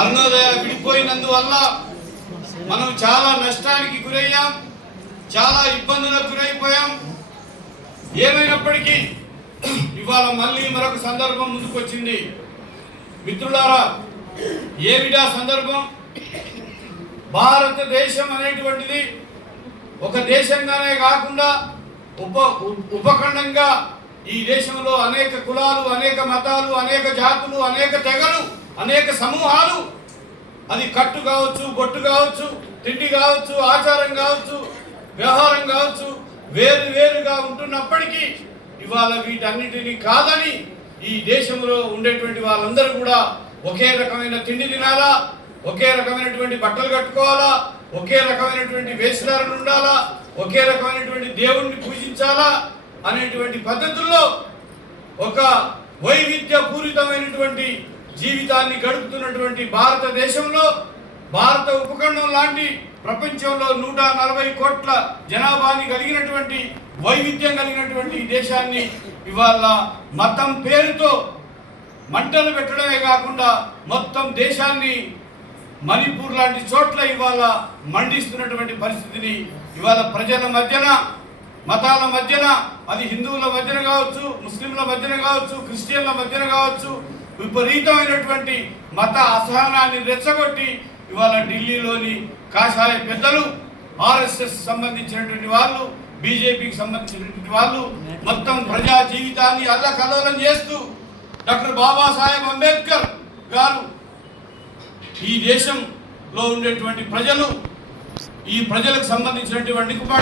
అరుణోదయ విడిపోయినందువల్ల మనం చాలా నష్టానికి గురయ్యాం చాలా ఇబ్బందులకు గురైపోయాం. ఏమైనప్పటికీ ఇవాళ మళ్ళీ మరొక సందర్భం ముందుకొచ్చింది. మిత్రులారా ఏమిటా సందర్భం? భారతదేశం అనేటువంటిది ఒక దేశంగానే కాకుండా ఉప ఉపఖండంగా ఈ దేశంలో అనేక కులాలు అనేక మతాలు అనేక జాతులు అనేక తెగలు అనేక సమూహాలు. అది కట్టు కావచ్చు బొట్టు కావచ్చు తిండి కావచ్చు ఆచారం కావచ్చు వ్యవహారం కావచ్చు వేరు వేరుగా ఉంటున్నప్పటికీ ఇవాళ వీటన్నిటిని కాదని ఈ దేశంలో ఉండేటువంటి వాళ్ళందరూ కూడా ఒకే రకమైన తిండి తినాలా? ఒకే రకమైనటువంటి బట్టలు కట్టుకోవాలా? ఒకే రకమైనటువంటి వేషధారణ ఉండాలా? ఒకే రకమైనటువంటి దేవుణ్ణి పూజించాలా? అనేటువంటి పద్ధతుల్లో ఒక వైవిధ్య పూరితమైనటువంటి జీవితాన్ని గడుపుతున్నటువంటి భారతదేశంలో భారత ఉపఖండం లాంటి ప్రపంచంలో నూట నలభై కోట్ల జనాభాని కలిగినటువంటి వైవిధ్యం కలిగినటువంటి దేశాన్ని ఇవాళ మతం పేరుతో మంటలు పెట్టడమే కాకుండా మొత్తం దేశాన్ని మణిపూర్ లాంటి చోట్ల ఇవాళ మండిస్తున్నటువంటి పరిస్థితిని ఇవాళ ప్రజల మధ్యన మతాల మధ్యన అది హిందువుల మధ్యన కావచ్చు ముస్లింల మధ్యన కావచ్చు క్రిస్టియన్ల మధ్యన కావచ్చు విపరీతమైనటువంటి మత అసహనాన్ని రెచ్చగొట్టి ఇవాళ ఢిల్లీలోని కాషాయ పెద్దలు ఆర్ఎస్ఎస్ సంబంధించినటువంటి వాళ్ళు బీజేపీకి సంబంధించినటువంటి వాళ్ళు మొత్తం ప్రజా జీవితాన్ని అల్లకల్లోలం చేస్తూ డాక్టర్ బాబాసాహెబ్ అంబేద్కర్ గారు ఈ దేశంలో ఉండేటువంటి ప్రజలు ఈ ప్రజలకు సంబంధించినటువంటి